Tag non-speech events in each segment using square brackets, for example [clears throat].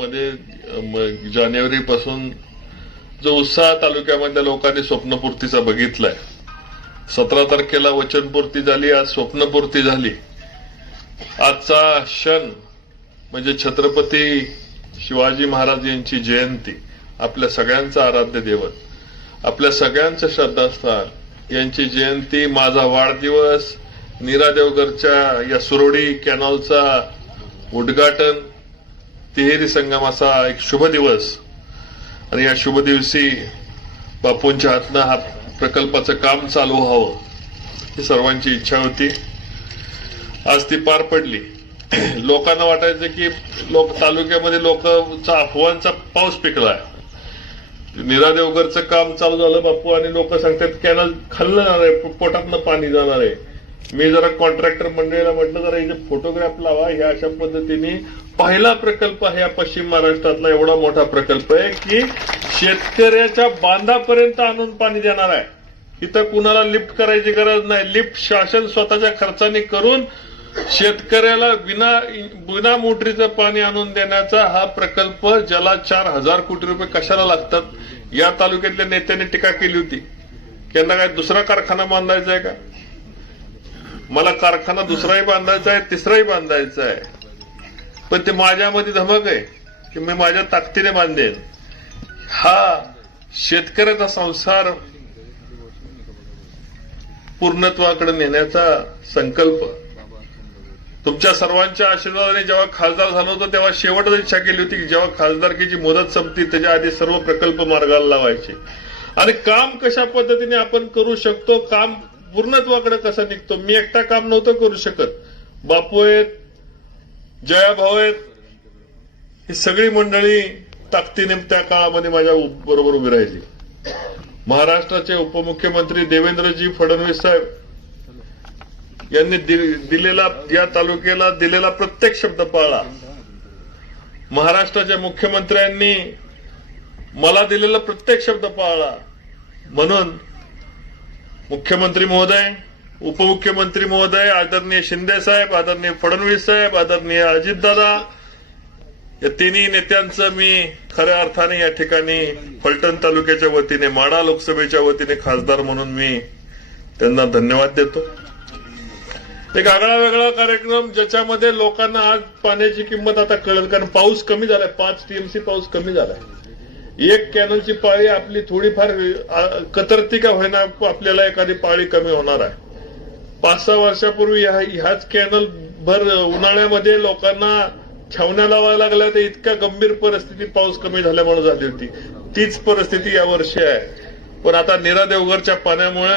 मध्ये जानेवारी पासून जो उत्साह तालुक्यामधल्या लोकांनी स्वप्नपूर्तीचा बघितलाय. सतरा तारखेला वचनपूर्ती झाली आज स्वप्नपूर्ती झाली. आजचा क्षण म्हणजे छत्रपती शिवाजी महाराज यांची जयंती आपल्या सगळ्यांचं आराध्य देवत आपल्या सगळ्यांचं श्रद्धास्थान यांची जयंती माझा वाढदिवस नीरा देवगरच्या या सुरोडी कॅनॉलचा उद्घाटन तिहेरी संगमाचा एक शुभ दिवस. आणि या शुभ दिवशी बापूंच्या हातनं हा प्रकल्पाचं काम चालू व्हावं ही सर्वांची इच्छा होती. आज ती पार पडली. [clears throat] लोकांना वाटायचं की लोक तालुक्यामध्ये लोकांचा अफवांचा पाऊस पिकलाय. नीरा देवगरचं काम चालू झालं बापू आणि लोक सांगतात कॅनल खाल्लं जाणार आहे पोटातनं पाणी जाणार आहे. मी जरा कॉन्ट्रॅक्टर मंडळीला म्हटलं जरा इथे फोटोग्राफ लावा. ह्या अशा पद्धतीने पहिला प्रकल्प आहे या पश्चिम महाराष्ट्रातला एवढा मोठा प्रकल्प आहे की शेतकऱ्याच्या बांधापर्यंत आणून पाणी देणार आहे. इथं कुणाला लिफ्ट करायची गरज नाही. लिफ्ट शासन स्वतःच्या खर्चाने करून शेतकऱ्याला विना विना मोटरीचं पाणी आणून देण्याचा हा प्रकल्प ज्याला चार हजार कोटी रुपये कशाला लागतात या तालुक्यातल्या नेत्याने टीका केली होती. त्यांना काय दुसरा कारखाना बांधायचा आहे का? मला कारखाना दुसराही बांधायचा आहे तिसराही बांधायचा आहे. पण ते माझ्यामध्ये धमक आहे की मी माझ्या ताकदीने बांधेन. हा शेतकऱ्याचा संसार पूर्णत्वाकडे नेण्याचा संकल्प. तुमच्या सर्वांच्या आशीर्वादाने जेव्हा खासदार झालो होतो तेव्हा शेवटच इच्छा केली होती की जेव्हा खासदारकीची मुदत संपती त्याच्या आधी सर्व प्रकल्प मार्गाला लावायचे. आणि काम कशा पद्धतीने आपण करू शकतो काम पूर्णत्वाकडे कसं निघतो? मी एकटा काम नव्हतं करू शकत. बापू आहेत जयाभाऊ आहेत ही सगळी मंडळी ताकदीने त्या काळामध्ये माझ्या बरोबर उभी राहिली. महाराष्ट्राचे उपमुख्यमंत्री देवेंद्रजी फडणवीस साहेब यांनी दि- दिलेला या तालुक्याला दिलेला प्रत्येक शब्द पाळला. महाराष्ट्राच्या मुख्यमंत्र्यांनी मला दिलेला प्रत्येक शब्द पाळला. म्हणून मुख्यमंत्री महोदय उपमुख्यमंत्री महोदय आदरणीय शिंदे साहेब आदरणीय फडणवीस साहेब आदरणीय अजितदादा या तिन्ही नेत्यांचं मी खऱ्या अर्थाने या ठिकाणी फलटण तालुक्याच्या वतीने माडा लोकसभेच्या वतीने खासदार म्हणून मी त्यांना धन्यवाद देतो. एक आगळा वेगळा कार्यक्रम ज्याच्यामध्ये लोकांना आज पाण्याची किंमत आता कळेल कारण पाऊस कमी झालाय पाच टीएमसी पाऊस कमी झालाय. एक कॅनलची पाळी आपली थोडीफार कतरती का होईना आपल्याला एखादी पाळी कमी होणार आहे. पाच सहा वर्षापूर्वी ह्याच कॅनल भर उन्हाळ्यामध्ये लोकांना छावण्या लावायला लागल्या तर इतक्या गंभीर परिस्थिती पाऊस कमी झाल्यामुळे झाली होती. तीच परिस्थिती या वर्षी आहे. पण आता निरा देवघरच्या पाण्यामुळे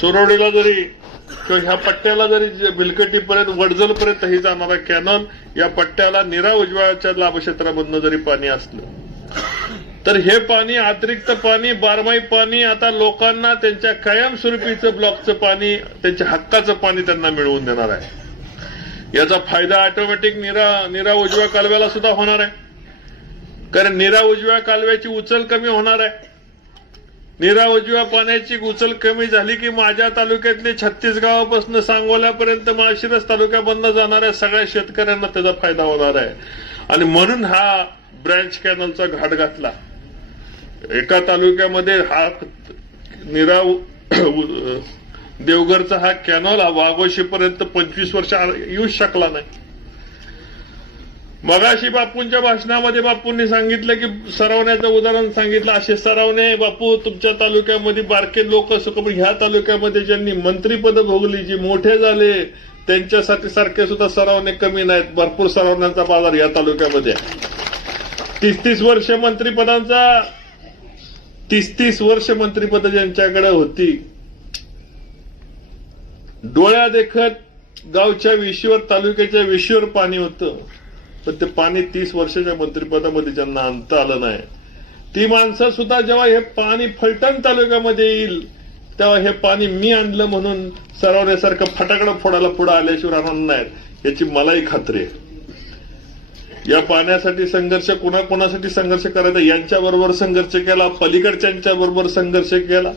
सुरवडीला जरी किंवा ह्या पट्ट्याला जरी बिलकटीपर्यंत वडजलपर्यंत ही जाणारा कॅनल या पट्ट्याला निरा उजवाच्या लाभक्षेत्रामधनं जरी पाणी असलं तर हे पाणी अतिरिक्त पाणी बारमाही पाणी आता लोकांना त्यांच्या कायमस्वरूपीचं ब्लॉकचं पाणी त्यांच्या हक्काचं पाणी त्यांना मिळवून देणार आहे. याचा फायदा ऑटोमॅटिक निरा निरा उजव्या कालव्याला सुद्धा होणार आहे. कारण निरा उजव्या कालव्याची उचल कमी होणार आहे. निरा उजव्या पाण्याची उचल कमी झाली की माझ्या तालुक्यातले छत्तीस गावापासून सांगोल्यापर्यंत माळशिरस तालुक्यामधनं जाणाऱ्या सगळ्या शेतकऱ्यांना त्याचा फायदा होणार आहे. आणि म्हणून हा ब्रँच कॅनलचा घाट घातला. एका तालुक्यामध्ये हा निरा देवघरचा हा कॅनॉल हा वाघोशीपर्यंत पंचवीस वर्ष येऊच शकला नाही. मगाशी बापूंच्या भाषणामध्ये बापूंनी सांगितलं की सरावण्याचं उदाहरण सांगितलं. असे सरवणे बापू तुमच्या तालुक्यामध्ये बारके लोक पण ह्या तालुक्यामध्ये ज्यांनी मंत्रीपद भोगली जी मोठे झाले त्यांच्यासाठी सारखे सुद्धा सरवणे कमी नाहीत. भरपूर सरावण्यांचा बाजार या तालुक्यामध्ये तीस तीस वर्ष मंत्रीपदांचा तीस तीस वर्ष मंत्रीपद ज्यांच्याकडे होती डोळ्या देखत गावच्या विशीवर तालुक्याच्या विशीवर पाणी होतं. पण ते पाणी तीस वर्षाच्या मंत्रिपदामध्ये ज्यांना आणता आलं नाही. ती माणसं सुद्धा जेव्हा हे पाणी फलटण तालुक्यामध्ये येईल तेव्हा हे पाणी मी आणलं म्हणून सरवण्यासारखं फटाकडं फोडायला पुढे आल्याशिवाय राहणार नाहीत. याची मलाही खात्री आहे. या पाण्यासाठी संघर्ष कोणाकोणासाठी संघर्ष करायचा? यांच्याबरोबर संघर्ष केला पलीकडच्यांच्या बरोबर संघर्ष केला.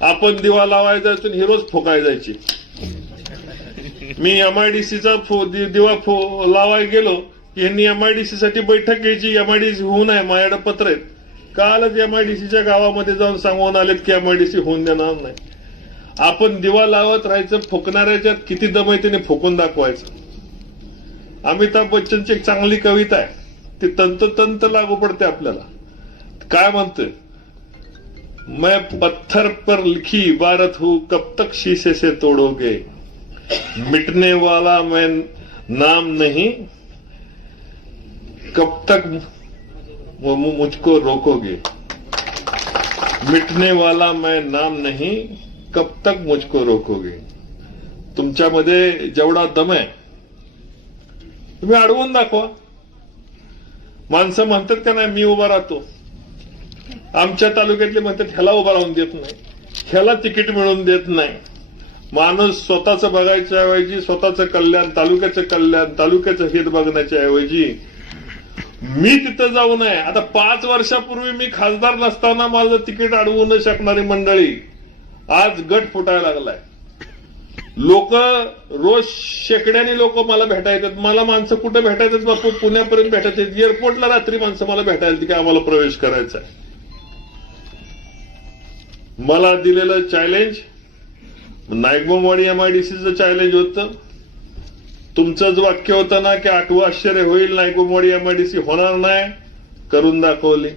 आपण दिवा लावायचा जायचो आणि ही रोज फुकाय जायची. मी एमआयडीसीचा दिवा फो लावाय गेलो यांनी एमआयडीसी साठी बैठक घ्यायची. एमआयडीसी होऊ नये माझ्याकडे पत्र आहेत. कालच एमआयडीसीच्या गावामध्ये जाऊन सांगून आलेत की एमआयडीसी होऊन देणार नाही. आपण दिवा लावत राहायचं फुकणाऱ्याच्यात किती दम फुकून दाखवायचं. अमिताभ बच्चनची एक चांगली कविता आहे. ती तंतोतंत लागू पडते आपल्याला. काय म्हणते मैं पत्थर पर लिखी इबारत हूं कब तक शीशे से तोड़ोगे? मिटने वाला मैं नाम नहीं कब तक मुझको रोकोगे? मिटने वाला मैं नाम नहीं कब तक मुझको रोकोगे? तुमच्यामध्ये जेवढा दम आहे तुम्ही अडवून दाखवा. माणसं म्हणतात का नाही मी उभा राहतो. आमच्या तालुक्यातले म्हणतात ह्याला उभा राहून देत नाही. ह्याला तिकीट मिळवून देत नाही. माणूस स्वतःच बघायच्या ऐवजी स्वतःचं कल्याण तालुक्याचं कल्याण तालुक्याचं हित बघण्याच्या ऐवजी मी तिथं जाऊ नये. आता पाच वर्षापूर्वी मी खासदार नसताना माझं तिकीट अडवू न शकणारी मंडळी आज गट फुटायला लागलाय. लोक रोज शेकड्याने लोक मला भेटायतात मला माणसं कुठे भेटायतात बापू? पुण्यापर्यंत भेटायचे एअरपोर्टला रात्री माणसं मला भेटायला की आम्हाला प्रवेश करायचा आहे. मला दिलेलं चॅलेंज नायकबोमवाडी एमआयडीसीचं चॅलेंज होतं. तुमचंच वाक्य होतं ना की आठवं आश्चर्य होईल नायकबोमवाडी एमआयडीसी होणार नाही करून दाखवली.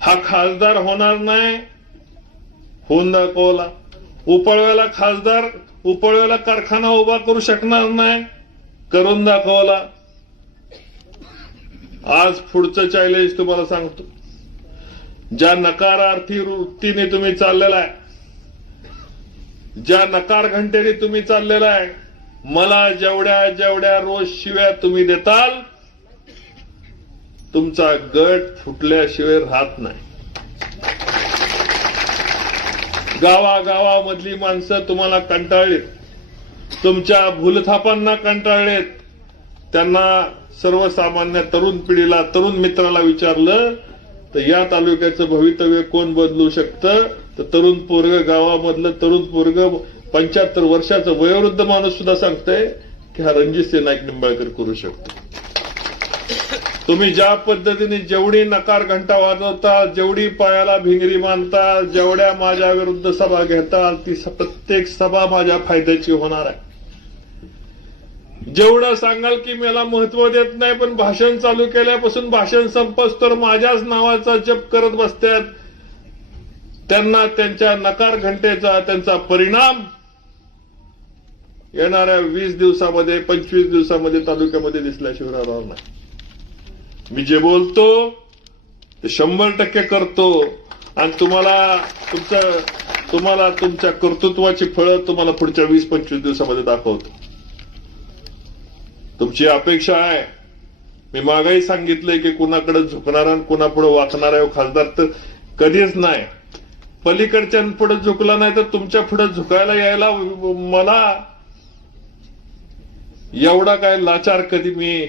हा खासदार होणार नाही होऊन दाखवला. उपळव्याला खासदार उपळव्याला कारखाना उभा करू शकणार नाही. करून दाखवला. आज पुढचं चॅलेंज तुम्हाला सांगतो. ज्या नकारार्थी वृत्तीने तुम्ही चाललेला आहे ज्या नकार घंटेने तुम्ही चाललेला आहे मला जेवढ्या जेवढ्या रोज शिव्या तुम्ही देताल तुमचा गट फुटल्याशिवाय राहत नाही. गावागावामधली माणसं तुम्हाला कंटाळलीत. तुमच्या भूलथापांना कंटाळलेत. त्यांना सर्वसामान्य तरुण पिढीला तरुण मित्राला विचारलं तर या तालुक्याचं भवितव्य कोण बदलू शकतं? तर तरुण पोरग गावामधलं तरुण पोरग पंच्याहत्तर वर्षाचं वयोवृद्ध माणूस सुद्धा सांगतंय की हा रणजित सिंह नाईक निंबाळकर करू शकतो. तुम्ही ज्या पद्धतीने जेवढी नकार घंटा वाजवता जेवढी पायाला भिंगरी मानता जेवढ्या माझ्या विरुद्ध सभा घेताल ती प्रत्येक सभा माझ्या फायद्याची होणार आहे. जेवढं सांगाल की मला महत्त्व देत नाही पण भाषण चालू केल्यापासून भाषण संपस तर माझ्याच नावाचा जप करत बसतात त्यांना त्यांच्या नकार घंटेचा त्यांचा परिणाम येणाऱ्या वीस दिवसामध्ये पंचवीस दिवसामध्ये तालुक्यामध्ये दिसल्याशिवाय राहणार नाही मी जे बोलतो ते शंभर टक्के करतो. आणि तुम्हाला तुमचं तुम्हाला तुमच्या कर्तृत्वाची फळं तुम्हाला पुढच्या वीस पंचवीस दिवसामध्ये दाखवतो. तुमची अपेक्षा आहे. मी मागाही सांगितलंय की कुणाकडे झुकणारा आणि कुणापुढे वाचणार आहे हो खासदार तर कधीच नाही. पलीकडच्या पुढे झुकला नाही तर तुमच्यापुढे झुकायला यायला मला एवढा काय लाचार कधी मी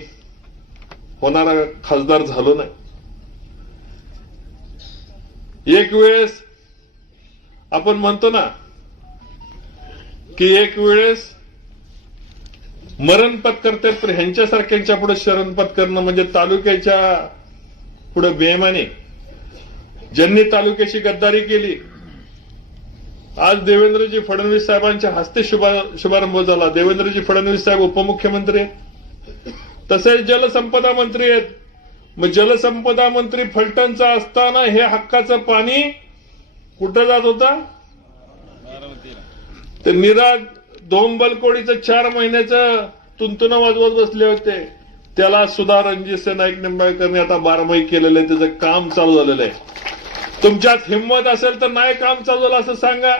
होणारा खासदार झालो नाही. एक वेळेस आपण म्हणतो ना की एक वेळेस मरण पत्करते तर ह्यांच्यासारख्यांच्या पुढे शरण पत्करणं म्हणजे तालुक्याच्या पुढे बेमाने. ज्यांनी तालुक्याची गद्दारी केली आज देवेंद्रजी फडणवीस साहेबांच्या हस्ते शुभारंभ झाला. देवेंद्रजी फडणवीस साहेब उपमुख्यमंत्री आहेत. तसेच जलसंपदा मंत्री आहेत. मग जलसंपदा मंत्री फलटणचा असताना हे हक्काचं पाणी कुठं जात होता? ते निरा धोंबलकोडीचं चार महिन्याचं तुंतुनं वाजवत बसले होते. त्याला सुद्धा रणजित नाईक निंबाळकरने आता बारमाही केलेलं आहे. त्याचं काम चालू झालेलं आहे. तुमच्यात हिंमत असेल तर नाही काम चालू झालं असं सांगा.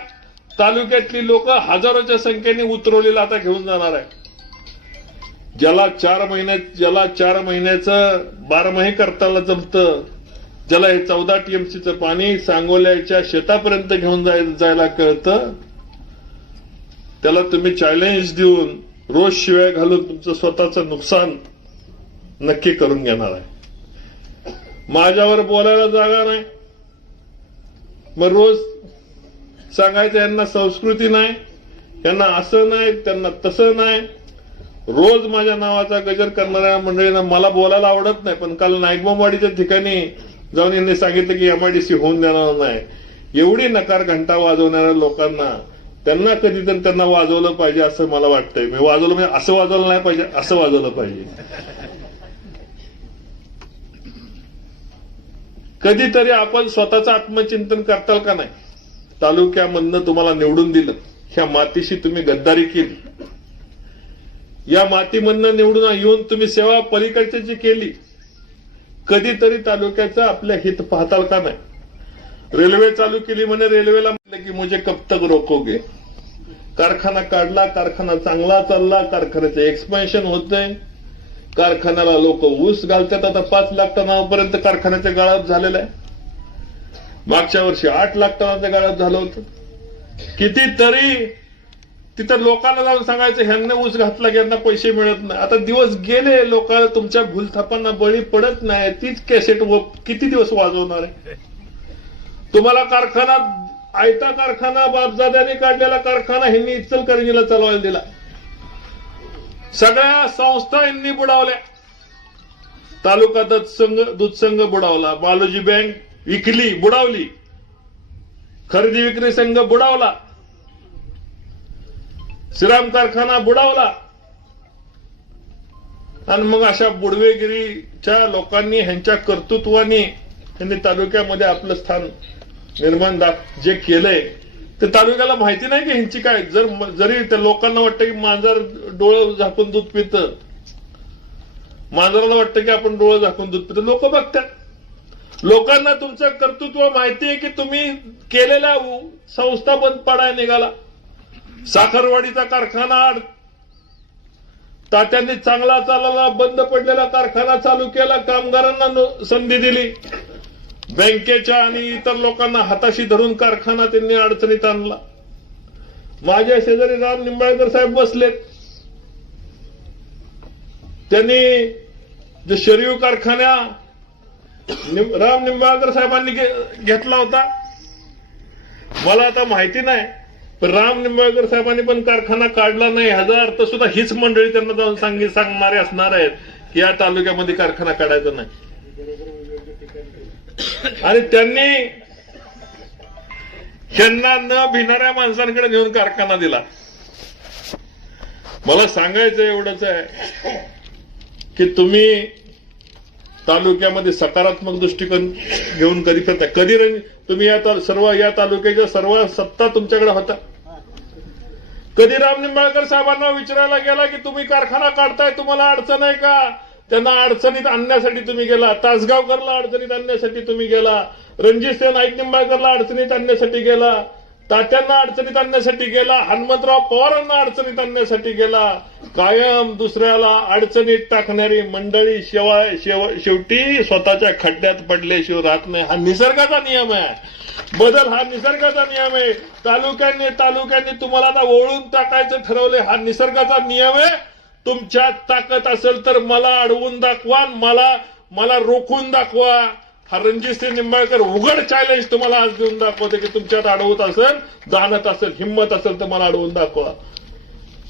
तालुक्यातली लोक हजारोच्या संख्येने उतरवलेलं आता घेऊन जाणार आहे ज्याला चार महिन्यात ज्याला चार महिन्याचं बारमाही करताना जमतं ज्याला हे चौदा टीएमसीचं पाणी सांगोल्याच्या शेतापर्यंत घेऊन जाय- जायला कळतं त्याला तुम्ही चॅलेंज देऊन रोज शिव्या घालून तुमचं स्वतःचं नुकसान नक्की करून घेणार आहे. माझ्यावर बोलायला जागा नाही. मग रोज सांगायचं यांना संस्कृती नाही यांना असं नाही त्यांना तसं नाही रोज माझ्या नावाचा गजर करणाऱ्या मंडळींना मला बोलायला आवडत नाही पण काल नाईकबामवाडीच्या ठिकाणी जाऊन यांनी सांगितलं की एमआयडीसी होऊन देणार नाही. एवढी नकार घंटा वाजवणाऱ्या लोकांना त्यांना कधीतरी त्यांना वाजवलं पाहिजे असं मला वाटतंय. मी वाजवलं म्हणजे असं वाजवलं नाही पाहिजे असं वाजवलं पाहिजे. कधीतरी आपण स्वतःचं आत्मचिंतन करताल का नाही? तालुक्यामधनं तुम्हाला निवडून दिलं. ह्या मातीशी तुम्ही गद्दारी केली. या मातीमधनं निवडून येऊन तुम्ही सेवा पलीकडची केली कधीतरी तालुक्याचं आपल्या हित पाहताल का नाही? रेल्वे चालू केली म्हणे रेल्वेला म्हटलं की मुझे कब तक रोकोगे? कारखाना काढला कारखाना चांगला चालला कारखान्याचं एक्सपेन्शन होतंय. कारखान्याला लोक ऊस घालतात आता पाच लाख टनापर्यंत कारखान्याच्या गाळप झालेलं आहे. मागच्या वर्षी आठ लाख टनाचं गाळप झालं होतं. कितीतरी तिथं लोकांना जाऊन सांगायचं ह्यांना ऊस घातला की यांना पैसे मिळत नाही. आता दिवस गेले लोक तुमच्या भूलथापांना बळी पडत नाही. तीच कॅसेट व किती दिवस वाजवणार आहे? तुम्हाला कारखाना आयता कारखाना बापजाद्याने काढलेला कारखाना ह्यांनी इचलकरंजीला चालवायला दिला. सगळ्या संस्था यांनी बुडावल्या. तालुका दूध संघ दूध संघ बुडावला. बालोजी बँक विकली बुडावली. खरेदी विक्री संघ बुडावला. श्रीराम कारखाना बुडावला. आणि मग अशा बुडवेगिरीच्या लोकांनी ह्यांच्या कर्तृत्वाने त्यांनी तालुक्यामध्ये आपलं स्थान निर्माण जे केलंय ते तालुक्याला माहिती नाही की ह्यांची काय? जर जरी त्या लोकांना वाटतं की मांजर डोळं झाकून दूध पित मांजराला वाटतं की आपण डोळं झाकून दूध पित लोक बघतात. लोकांना तुमचं कर्तृत्व माहिती आहे की तुम्ही केलेल्या संस्थापन संस्था बंद पाडायला निघाला. साखरवाडीचा कारखाना आड. तात्यांनी चांगला चालला बंद पडलेला कारखाना चालू केला कामगारांना संधी दिली. बँकेच्या आणि इतर लोकांना हाताशी धरून कारखाना त्यांनी अडचणीत आणला. माझ्या शेजारी राम निंबाळकर साहेब बसलेत. त्यांनी जो शरीव कारखान्या राम निंबाळकर साहेबांनी घे- घेतला होता. मला आता माहिती नाही. पण राम निंबाळकर साहेबांनी पण कारखाना काढला नाही. ह्याचा अर्थ सुद्धा हीच मंडळी त्यांना जाऊन सांगी सांगणारे असणार आहेत की या तालुक्यामध्ये कारखाना काढायचा नाही. आणि त्यांनी ह्यांना न भिणाऱ्या माणसांकडे नेऊन कारखाना दिला. मला सांगायचं एवढंच आहे की तुम्ही तालुक्यामध्ये सकारात्मक दृष्टिकोन घेऊन कधी करता? कधी तुम्ही या सर्व या तालुक्याच्या सर्व सत्ता तुमच्याकडे होता. कधी राम निंबाळकर साहेबांना विचारायला गेला की तुम्ही कारखाना काढताय तुम्हाला अडचण आहे का? त्यांना अडचणीत आणण्यासाठी तुम्ही गेला. तासगावकरला अडचणीत आणण्यासाठी तुम्ही गेला. रणजित सिंह नाईक निंबाळकरला अडचणीत आणण्यासाठी गेला. तात्यांना अडचणीत आणण्यासाठी गेला हनुमंतराव पवारांना अडचणीत आणण्यासाठी गेला. कायम दुसऱ्याला अडचणीत टाकणारी मंडळी शेवाय शेवटी स्वतःच्या खड्ड्यात पडल्याशिवाय राहत नाही. हा निसर्गाचा नियम आहे. बदल हा निसर्गाचा नियम आहे. तालुक्यांनी तालुक्यांनी तुम्हाला आता ओळून टाकायचं ठरवलंय. हा निसर्गाचा नियम आहे. तुमच्यात ताकद असेल तर मला अडवून दाखवा आणि मला मला रोखून दाखवा. हा रणजित सिंह निंबाळकर उघड चॅलेंज तुम्हाला आज देऊन दाखवते की तुमच्यात अडवत असेल जाणत असेल हिंमत असेल तर मला अडवून दाखवा.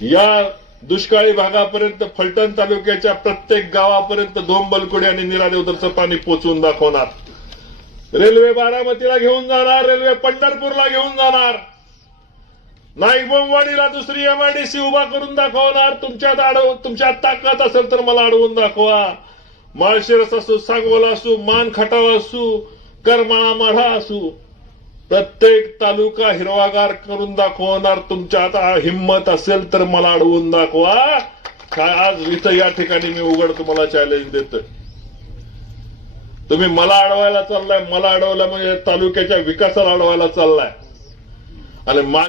या दुष्काळी भागापर्यंत फलटण तालुक्याच्या प्रत्येक गावापर्यंत दोंबलकुडी आणि निरादेवदरचं पाणी पोचवून दाखवणार. रेल्वे बारामतीला घेऊन जाणार रेल्वे पंढरपूरला घेऊन जाणार. नाईकबोमवाडीला दुसरी एमआयडीसी उभा करून दाखवणार. तुमच्यात अडव तुमच्यात ताकद असेल तर मला अडवून दाखवा. माळशिरस असू सांगोला असू मान खटाव असू करमाळा माढा असू प्रत्येक तालुका हिरवागार करून दाखवणार तुमच्या. आता हिंमत असेल तर मला अडवून दाखवा. काय आज इथं या ठिकाणी मी उघड तुम्हाला चॅलेंज देतोय. तुम्ही मला अडवायला चाललाय मला अडवलं म्हणजे तालुक्याच्या विकासाला अडवायला चाललाय. आणि मा